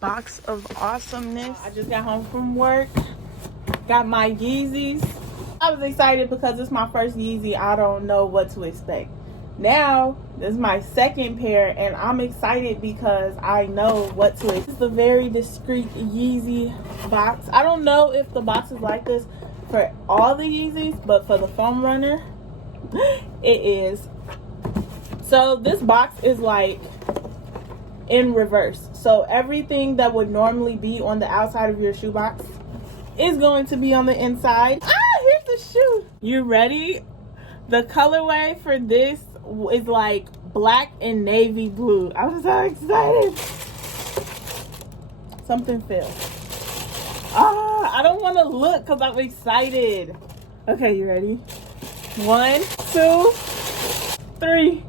Box of awesomeness. I just got home from work. Got my Yeezys. I was excited because it's my first Yeezy. I don't know what to expect. Now, this is my second pair, and I'm excited because I know what to expect. It's a very discreet Yeezy box. I don't know if the box is like this for all the Yeezys, but for the foam runner, it is. So this box is like in reverse. So everything that would normally be on the outside of your shoebox is going to be on the inside. Here's the shoe. You ready? The colorway for this is like black and navy blue. I'm so excited. Something fell. I don't want to look because I'm excited. Okay, you ready? 1, 2, 3.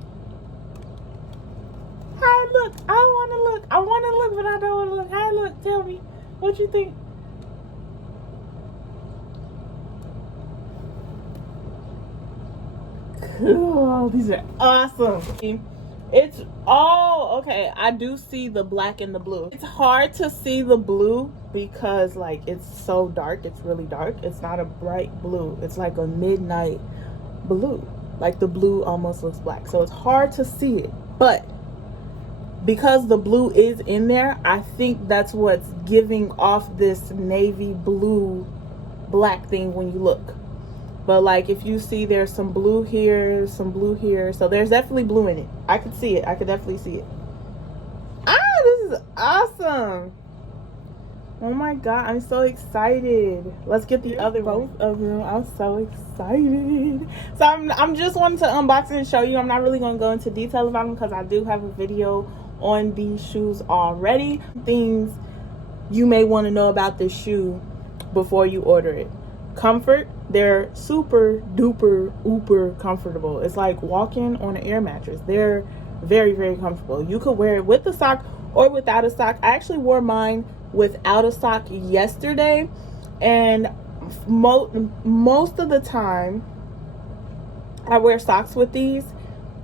Hi, look. I want to look. I want to look, but I don't want to look. Hi, look. Tell me. What you think? Cool. These are awesome. It's okay. I do see the black and the blue. It's hard to see the blue because like it's so dark. It's really dark. It's not a bright blue. It's like a midnight blue. Like the blue almost looks black. So it's hard to see it. But because the blue is in there, I think that's what's giving off this navy blue black thing when you look. But like if you see there's some blue here, some blue here, so there's definitely blue in it. I could see it. I could definitely see it. This is awesome. Oh my god, I'm so excited. Let's get the other both of them. I'm so excited. So I'm just wanting to unbox and show you. I'm not really going to go into detail about them because I do have a video on these shoes already. Things you may want to know about this shoe before you order it. Comfort. They're super duper uber comfortable. It's like walking on an air mattress. They're very, very comfortable. You could wear it with a sock or without a sock. I actually wore mine without a sock yesterday, and most of the time I wear socks with these,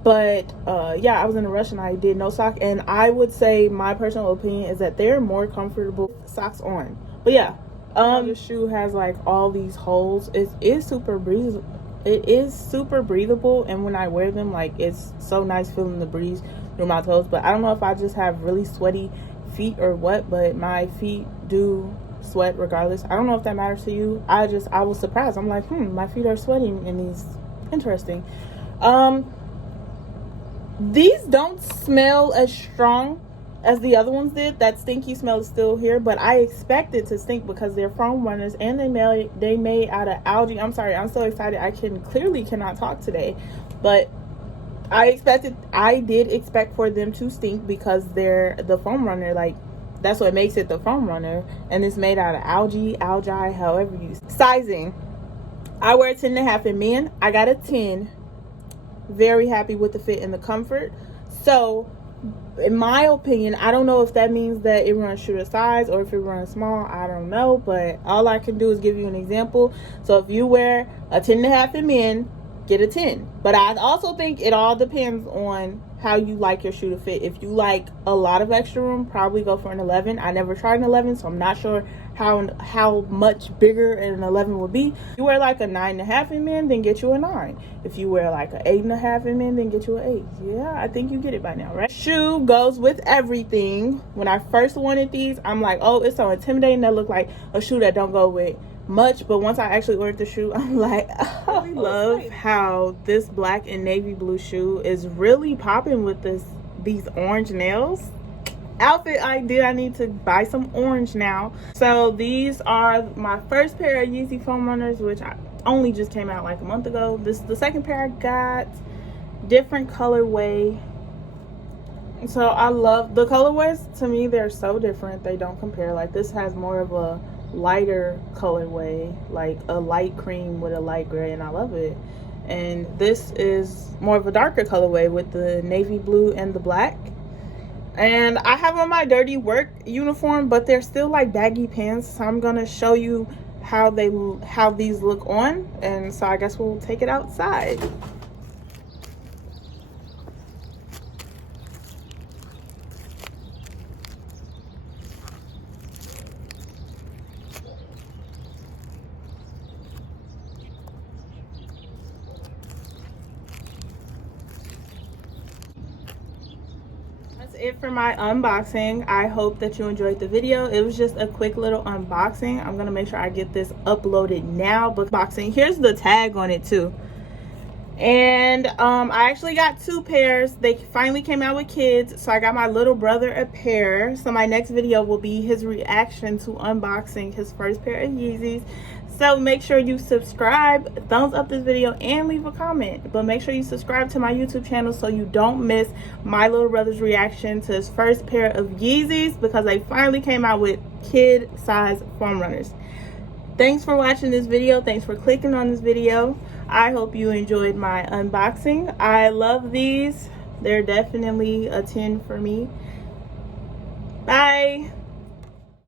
but yeah, I was in a rush and I did no sock, and I would say my personal opinion is that they're more comfortable with socks on. But yeah, the shoe has like all these holes. It is super breathable. It is super breathable, and when I wear them, like it's so nice feeling the breeze through my toes. But I don't know if I just have really sweaty feet or what, but my feet do sweat regardless. I don't know if that matters to you. I was surprised. I'm like, my feet are sweating in these. Interesting. These don't smell as strong as the other ones did. That stinky smell is still here, but I expect it to stink because they're foam runners and they made out of algae. I'm sorry, I'm so excited. I cannot talk today, but I did expect for them to stink because they're the foam runner. Like that's what makes it the foam runner, and it's made out of algae, however you sizing. I wear a 10.5 in men. I got a 10. Very happy with the fit and the comfort. So in my opinion, I don't know if that means that it runs true to size or if it runs small. I don't know, but all I can do is give you an example. So if you wear a 10.5 in men, get a 10. But I also think it all depends on how you like your shoe to fit. If you like a lot of extra room, probably go for an 11. I never tried an 11, so I'm not sure how much bigger an 11 would be. If you wear like a 9.5 in men, then get you a 9. If you wear like an 8.5 in men, then get you an 8. Yeah, I think you get it by now, right? Shoe goes with everything. When I first wanted these, I'm like, oh, it's so intimidating. That look like a shoe that don't go with much. But once I actually ordered the shoe, I'm like, I love how this black and navy blue shoe is really popping with these orange nails. Outfit idea. I need to buy some orange now. So these are my first pair of Yeezy foam runners, which I only just came out like a month ago. This is the second pair I got. Different colorway. So I love the colorways. To me, they're so different. They don't compare. Like this has more of a lighter colorway, like a light cream with a light gray, and I love it. And this is more of a darker colorway with the navy blue and the black. And I have on my dirty work uniform, but they're still like baggy pants, so I'm gonna show you how these look on. And so I guess we'll take it outside. it for my unboxing. I hope that you enjoyed the video. It was just a quick little unboxing. I'm gonna make sure I get this uploaded now. But boxing, here's the tag on it too. And I actually got 2 pairs. They finally came out with kids, so I got my little brother a pair. So my next video will be his reaction to unboxing his first pair of Yeezys. So make sure you subscribe, thumbs up this video, and leave a comment. But make sure you subscribe to my YouTube channel so you don't miss my little brother's reaction to his first pair of Yeezys, because they finally came out with kid size foam runners. Thanks for watching this video. Thanks for clicking on this video. I hope you enjoyed my unboxing. I love these. They're definitely a 10 for me. Bye.